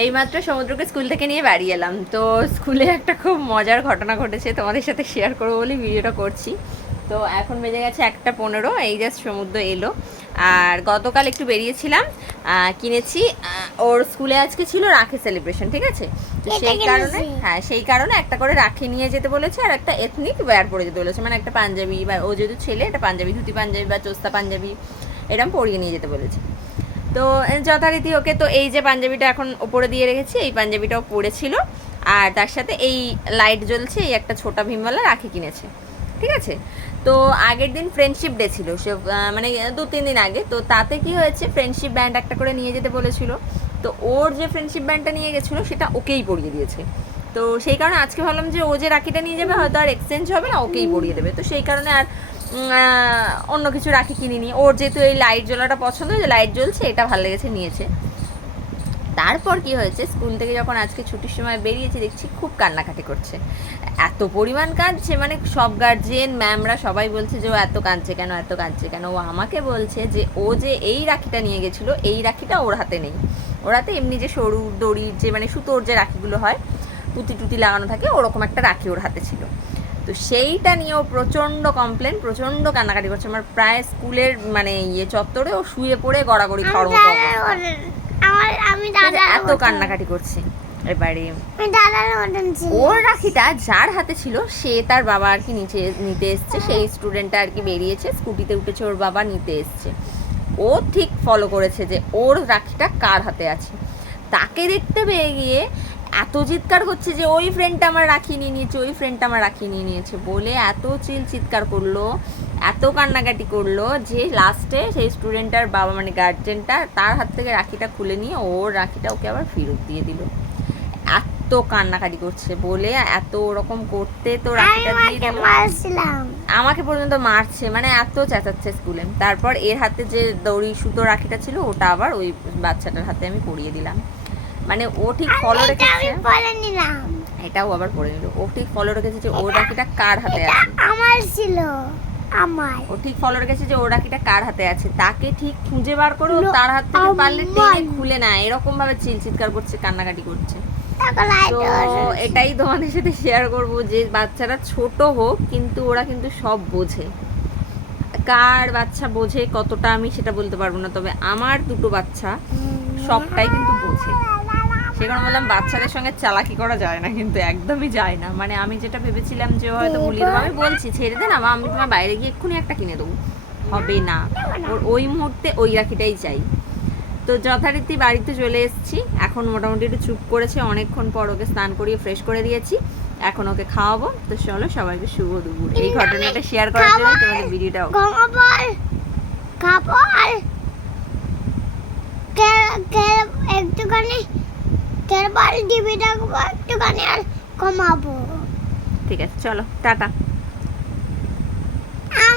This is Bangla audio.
এইমাত্র সমুদ্রকে স্কুল থেকে নিয়ে বাড়ি এলাম। তো স্কুলে একটা খুব মজার ঘটনা ঘটেছে, তোমাদের সাথে শেয়ার করবো বলে ভিডিওটা করছি। তো এখন বেজে গেছে 1:15, এই জাস্ট সমুদ্র এলো। আর গতকাল একটু বেরিয়েছিলাম, কিনেছি। ওর স্কুলে আজকে ছিল রাখি সেলিব্রেশন, ঠিক আছে? তো সেই কারণে সেই কারণে একটা করে রাখি নিয়ে যেতে বলেছে, আর একটা এথনিক ওয়্যার পরে যেতে বলেছে, মানে একটা পাঞ্জাবি, বা ও যেহেতু ছেলে একটা পাঞ্জাবি, ধুতি পাঞ্জাবি বা চোস্তা পাঞ্জাবি এরকম পরিয়ে নিয়ে যেতে বলেছে। তো যথারীতি ওকে তো এই যে পাঞ্জাবিটা এখন ওপরে দিয়ে রেখেছি, এই পাঞ্জাবিটাও পরেছিল, আর তার সাথে এই লাইট জ্বলছে এই একটা ছোটা ভীমওয়ালা রাখি কিনেছে, ঠিক আছে? তো আগের দিন ফ্রেন্ডশিপ ডে ছিল, সে মানে 2-3 দিন আগে। তো তাতে কি হয়েছে, ফ্রেন্ডশিপ ব্যান্ড একটা করে নিয়ে যেতে বলেছিল। তো ওর যে ফ্রেন্ডশিপ ব্যান্ডটা নিয়ে গেছিলো সেটা ওকেই পরিয়ে দিয়েছে। তো সেই কারণে আজকে ভাবলাম যে ও যে রাখিটা নিয়ে যাবে হয়তো আর এক্সচেঞ্জ হবে না, ওকেই পরিয়ে দেবে। তো সেই কারণে আর অন্য কিছু রাখি কিনিনি। ওর যেহেতু এই লাইট জ্বলাটা পছন্দ, যে লাইট জ্বলছে এটা ভালো লেগেছে, নিয়েছে। তারপর কি হয়েছে, স্কুল থেকে যখন আজকে ছুটির সময় বেরিয়েছি দেখছি খুব কান্নাকাটি করছে, এত পরিমাণ কাঁদছে, মানে সব গার্জিয়ান ম্যামরা সবাই বলছে যে ও এত কাঁদছে কেন, এত কাঁদছে কেন। ও আমাকে বলছে যে ও যে এই রাখিটা নিয়ে গেছিলো, এই রাখিটা ওর হাতে নেই। ওর হাতে এমনি যে সরু দড়ির যে মানে সুতোর যে রাখিগুলো হয়, পুঁতি টুতি লাগানো থাকে, ওরকম একটা রাখি ওর হাতে ছিল। তো সেইটা নিয়ে ও প্রচণ্ড কমপ্লেন, প্রচণ্ড কান্নাকাটি করছে। আমার প্রায় স্কুলের মানে চত্বরে ও শুয়ে পড়ে গড়াগড়ি খাওয়ার মতো এত কান্নাকাটি করছে। এবারে ওর রাখিটা যার হাতে ছিল সে তার বাবা আর কি নিতে এসছে, সেই স্টুডেন্টটা আর কি বেরিয়েছে, স্কুটিতে উঠেছে, ওর বাবা নিতে এসছে। ও ঠিক ফলো করেছে যে ওর রাখিটা কার হাতে আছে। তাকে দেখতে পেয়ে গিয়ে এত চিৎকার করছে যে ওই ফ্রেন্ডটা আমার রাখি নিয়ে নিয়েছে, ওই ফ্রেন্ডটা আমার রাখি নিয়ে নিয়েছে বলে এত চিৎকার করলো, এত কান্নাকাটি করলো, যে লাস্টে সেই স্টুডেন্টটার বাবা মানে গার্জেনটা তার হাত থেকে রাখিটা খুলে নিয়ে ওর রাখিটা ওকে আবার ফেরত দিয়ে দিল। এত কান্নাকাটি করছে বলে এত ওরকম করতে তো রাখিটা দিয়ে দিল, আমাকে পর্যন্ত মারছে, মানে এত চেঁচাচ্ছে স্কুলে। তারপর এর হাতে যে দড়ি সুতো রাখিটা ছিল ওটা আবার ওই বাচ্চাটার হাতে আমি পরিয়ে দিলাম। মানে ও ঠিক ফলো রেখেছে, এটাও আবার পরে নিল। ও ঠিক ফলো রেখেছে যে ওর রাখিটা কার হাতে আছে, আমার ছিল আমার। ও ঠিক ফলো রেখেছে যে ওর রাখিটা কার হাতে আছে, তাকে ঠিক খুঁজে বার করে তার হাত থেকে পারলে টেনে খুলে না, এরকম ভাবে চিৎকার করছে, কান্নাকাটি করছে। তো এটাই তোমাদের সাথে শেয়ার করবো যে বাচ্চারা ছোট হোক কিন্তু ওরা কিন্তু সব বোঝে। কার বাচ্চা বোঝে কতটা আমি সেটা বলতে পারবো না, তবে আমার দুটো বাচ্চা সবটাই কিন্তু বোঝে। সেখানে বললাম বাচ্চাদের সঙ্গে চালাকি করা যায় না, কিন্তু একদমই যায় না। মানে আমি যেটা ভেবেছিলাম যে হয়তো বলিয়ে দেবো, আমি বলছি ছেড়ে দে না, আমি তোমার বাইরে গিয়ে এক্ষুনি একটা কিনে দেবো, হবে না, ওর ওই মুহূর্তে ওই রাখিটাই চাই। তো যথারীতি বাড়িতে চলে এসেছি, এখন মোটামুটি একটু চুপ করেছে, অনেকক্ষণ পর ওকে স্নান করিয়ে ফ্রেশ করে দিয়েছি, এখন ওকে খাওয়াবো। তো চলো সবাইকে শুভ দুপুর। এই ঘটনাটা শেয়ার করার জন্য তোমাদের ভিডিওটা একটুখানি একটুখানি আর কমাবো। ঠিক আছে, চলো টাটা।